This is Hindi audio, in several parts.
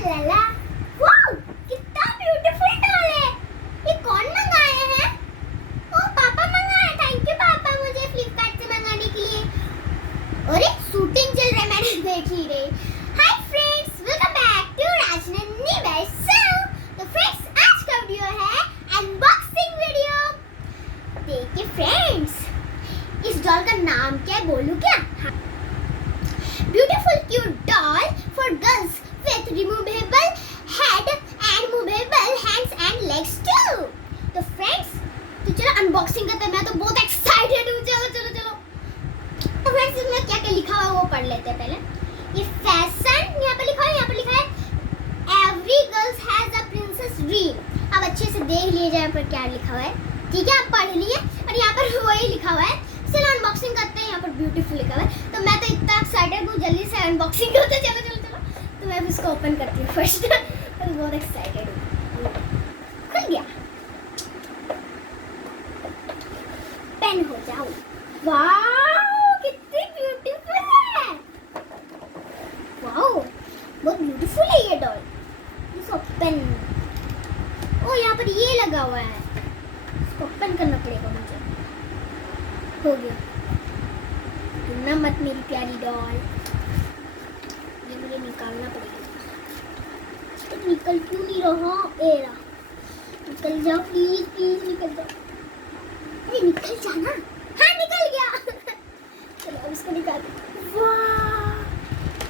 लाला, वाओ, कितना ब्यूटीफुल डॉल है। ये कौन मंगाया है? ओ पापा मंगाया। थैंक यू पापा मुझे फ्लिपकार्ट से मंगाने के लिए। और एक शूटिंग चल रहा है, मैंने देख ही रही। Hi friends, welcome back to Rajnandini वैसे। तो फ्रेंड्स, आज का वीडियो है अनबॉक्सिंग वीडियो। देखिए फ्रेंड्स, इस डॉल का नाम क्या है बोलूं क्या? Beautiful cute doll for girls with removable head and movable hands and legs too. तो फ्रेंड्स, तो चलो अनबॉक्सिंग करते हैं। मैं तो बहुत एक्साइटेड हूँ। चलो चलो चलो। तो फ्रेंड्स, इसमें क्या क्या लिखा हुआ है वो पढ़ लेते हैं पहले। ये फैशन यहाँ पे लिखा है, यहाँ पे लिखा है every girls has a princess dream. अब अच्छे से देख लीजिए यहाँ पर क्या लिखा हुआ है। ठीक है, आप पढ़ लिए। और यहाँ पर वही लिखा हुआ है। चलो अनबॉक्सिंग करते हैं। यहाँ पर ब्यूटीफुल लिखा हुआ है। तो मैं तो इतना एक्साइटेड हूँ, जल्दी से अनबॉक्सिंग करते हैं। चलो चलो चलो। तो मैं इसको ओपन करती हूँ फर्स्ट। मैं बहुत एक्साइटेड हूँ। खुल गया। पेन हो जाओ। वाओ, कितनी ब्यूटीफुल है। वाओ, बहुत ब्यूटीफुल है ये डॉल। इसको ओपन। ओ, यहाँ पर ये लगा हुआ है। इसको ओपन करना पड़ेगा मुझे। हो गया। गिरना मत मेरी प्यारी डॉल। ये मुझे निकालना पड़ेगा। तो निकल क्यों नहीं रहा? एरा, निकल जाओ प्लीज प्लीज, निकल जाओ। अरे निकल जाना। हाँ, निकल गया। चलो अब इसको निकाल। वाह,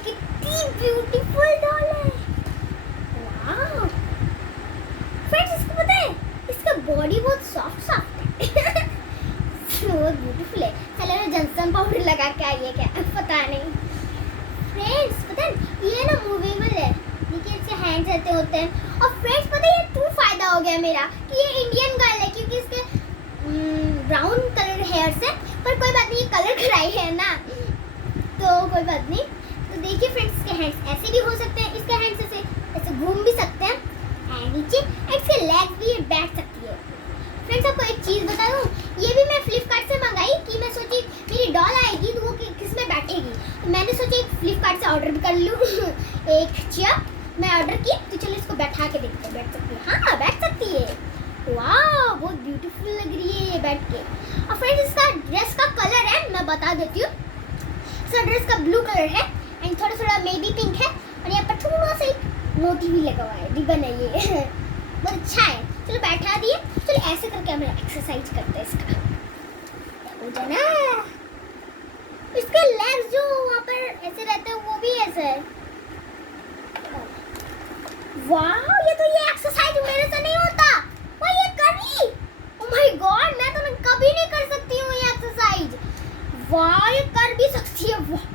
कितनी ब्यूटीफुल डॉल है। वाह फ्रेंड्स, इसको पता है इसका बॉडी बहुत सॉफ्ट सॉफ्ट है। बहुत ब्यूटीफुल है। चलो जॉनसन पाउडर लगा के आइए क्या, पता नहीं। फ्रेंड्स पता है ये ना मूवेबल है। देखिए इसके हैंड्स ऐसे होते हैं। और फ्रेंड्स पता है ये टू फायदा हो गया मेरा कि ये इंडियन गर्ल है, क्योंकि इसके ब्राउन कलर हेयर से। पर कोई बात नहीं, ये कलर कराई है ना, तो कोई बात नहीं। तो देखिए फ्रेंड्स, इसके हैंड्स ऐसे भी हो सकते हैं। इसके हैंड्स ऐसे घूम भी सकते हैं एंड नीचे। एंड इसके लेग्स भी बैठ सकती है। फ्रेंड्स आपको एक चीज़ बता दूँ, ये भी मैं फ्लिपकार्ट से मंगाई कि मैं सोची मेरी डॉल आएगी तो वो किस में बैठेगी। तो मैंने सोची फ्लिपकार्ट से ऑर्डर भी कर लूँ। एक चेयर मैं ऑर्डर की, तो चलो इसको बैठा के देखते हैं। बैठ सकती है? हाँ बैठ सकती है। वाह, बहुत ब्यूटीफुल लग रही है ये बैठ के। और फ्रेंड्स इसका ड्रेस का कलर है, मैं बता देती हूँ। इसका ड्रेस का ब्लू कलर है एंड थोड़ा थोड़ा मेबी पिंक है। और यहाँ पर थोड़ा सा एक मोती भी लगा हुआ है, रिबन है ये। बहुत अच्छा है। चलो बैठा दिए। चलो ऐसे करके हम एक्सरसाइज करते हैं इसका। हो जाना। इसके लेग्स जो वहाँ पर ऐसे रहते हैं वो भी ऐसे है। वाह, ये एक्सरसाइज मेरे से नहीं होता। वाह, ये कर ली। ओह माय गॉड, मैं तो कभी नहीं कर सकती हूँ ये एक्सरसाइज। वाह, ये कर भी सकती है। वाह,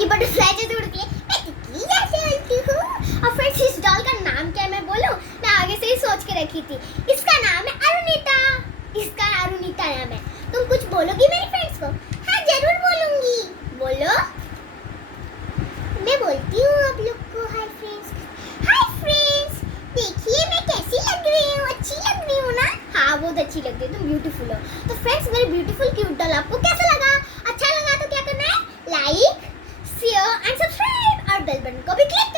ये बटरफ्लाई जैसे उड़ती है। मैं कितनी जैसे उड़ती हूँ। और फ्रेंड्स, इस डॉल का नाम क्या है मैं बोलूँ? मैं आगे से ही सोच के रखी थी। इसका नाम है अरुणिता। इसका अरुणिता नाम है। तुम कुछ बोलोगी मेरी फ्रेंड्स को? हाँ जरूर बोलूंगी। बोलो। मैं बोलती हूँ आप लोग को। Hi friends. हाय फ्रेंड्स, देखिए मैं कैसी लग रही हूँ। अच्छी लग रही हूँ ना? हाँ बहुत अच्छी लग रही है, तुम ब्यूटीफुल हो। तो फ्रेंड्स, मेरी ब्यूटीफुल क्यूट डॉल आपको कैसा लगा? अच्छा लगा तो क्या करना है? लाइक, शेयर एंड सब्सक्राइब और बेल बटन को भी क्लिक